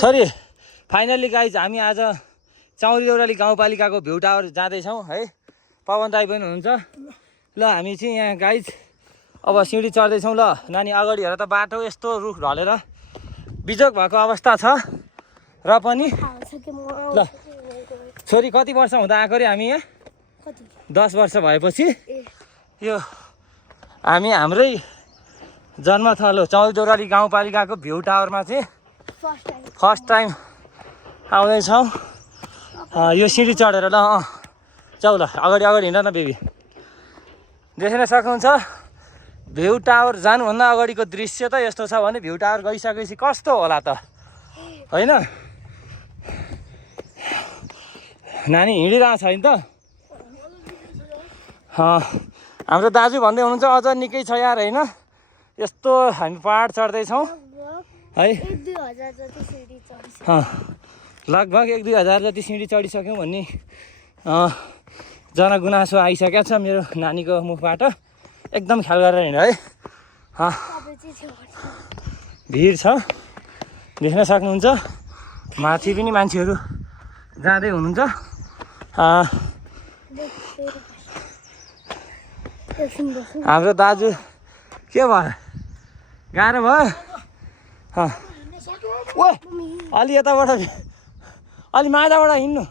Sorry finally guys हामी आज चाउरी Deurali गाउँपालिकाको view tower जाँदैछौँ है। पवन दाई पनि हुनुहुन्छ। ल हामी चाहिँ यहाँ गाइज अब सिँढी चढ्दैछौँ। ल नानी अगाडि हेर त बाटो यस्तो रुख ढलेर बिजोग भएको अवस्था छ र पनि। ल छोरी कति वर्ष हुँदा आएको रे हामी यहाँ? 10 वर्ष भएपछि यो हामी हाम्रै जन्मथलो चाउरी देउराली गाउँपालिकाको भ्यू टावरमा चाहिँ फर्स्ट टाइम आउँदैछौँ। यो सिँढी चढेर ल जाऊ ल अगाडि अगाडि हिँड न बेबी। देख्न सक्नुहुन्छ भ्यू टावर जानुभन्दा अगाडिको दृश्य त यस्तो छ भने भ्यू टावर गइसकेपछि कस्तो होला त होइन? नानी हिँडिरहेको छ नि त। हाम्रो दाजु भन्दै हुनुहुन्छ अझ निकै छ यार होइन? यस्तो हामी पहाड चढ्दैछौँ है। लगभग 1-2 हजार जति सिँढी चढिसक्यौँ भन्ने जनगुनासो आइसकेको छ मेरो नानीको मुखबाट। एकदम ख्याल गरेर हिँड है। भिड छ देख्न सक्नुहुन्छ। माथि पनि मान्छेहरू जाँदै हुनुहुन्छ। हाम्रो दाजु के भयो गाह्रो भयो? ओ अलि यताबाट अलि माथिबाट हिँड्नु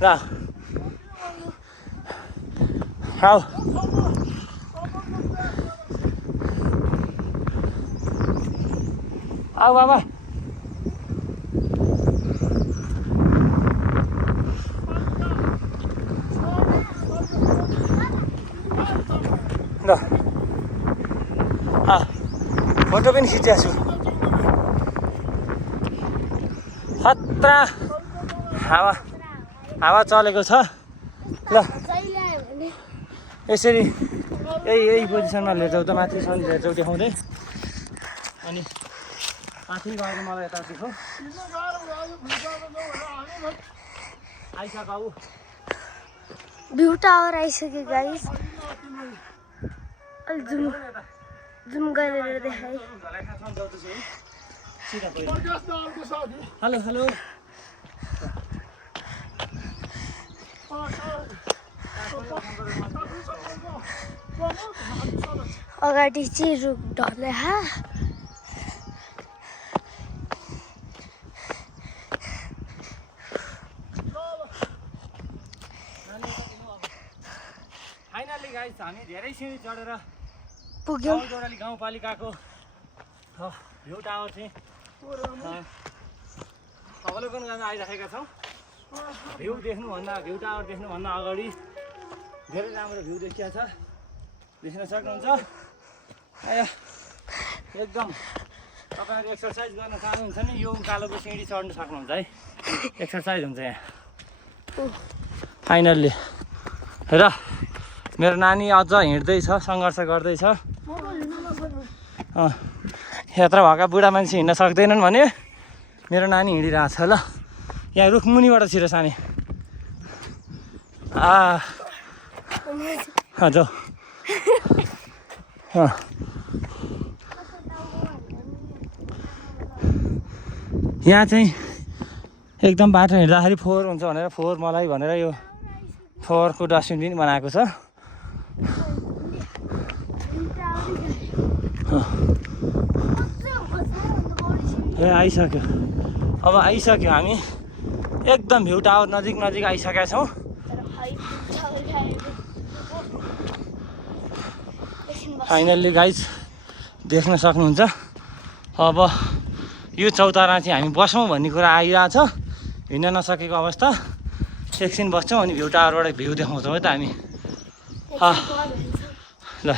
र आऊ। आऊ बाबा। ल फोटो पनि खिचेको छु। खतरा हावा चलेको छ। ल यसरी यही पोजिसनमा लिएर जाउँ त माथिसम्म लिएर जाउँ देखाउँदै। अनि माथि गएर मलाई यता देखाऊ। आइसक्यो भ्यू टावर आइसक्यो गाइस। जुम गरेर देखाएँ। Hello hello. अगाडि चाहिँ रुख ढले फाइनल्ली गाइस हामी धेरै सिँढी चढेर पुग्यौँ। देउराली गाउँपालिकाको भ्यू टावर चाहिँ अवलोकन गर्न आइराखेका छौँ। भ्यू भ्यू टावर देख्नुभन्दा अगाडि धेरै राम्रो भ्यू देखिया छ। देख्न सक्नुहुन्छ। एकदम तपाईँहरू एक्सर्साइज गर्न चाहनुहुन्छ नि यो उकालोको सिँढी चढ्न सक्नुहुन्छ है। एक्सर्साइज हुन्छ यहाँ फाइनल्ली। र मेरो नानी अझ हिँड्दैछ, सङ्घर्ष गर्दैछ। यत्र भएका बुढा मान्छे हिँड्न सक्दैनन् भने मेरो नानी हिँडिरहेको छ। ल यहाँ रुख मुनिबाट छिरो सानी। जाऊ। यहाँ चाहिँ एकदम बाटो हिँड्दाखेरि फोहोर हुन्छ भनेर फोहोर मलाई भनेर यो फोहोरको डस्टबिन पनि बनाएको छ। आइसक्यो। अब आइसक्यो हामी एकदम भ्यू टावर नजिक आइसकेका छौँ। फाइनल्ली गाइज देख्न सक्नुहुन्छ। अब यो चौतारा चाहिँ हामी बसौँ भन्ने कुरा आइरहेछ। हिँड्न नसकेको अवस्था। एकछिन बस्छौँ अनि भ्यू टावरबाट भ्यू देखाउँछौँ है त हामी। ल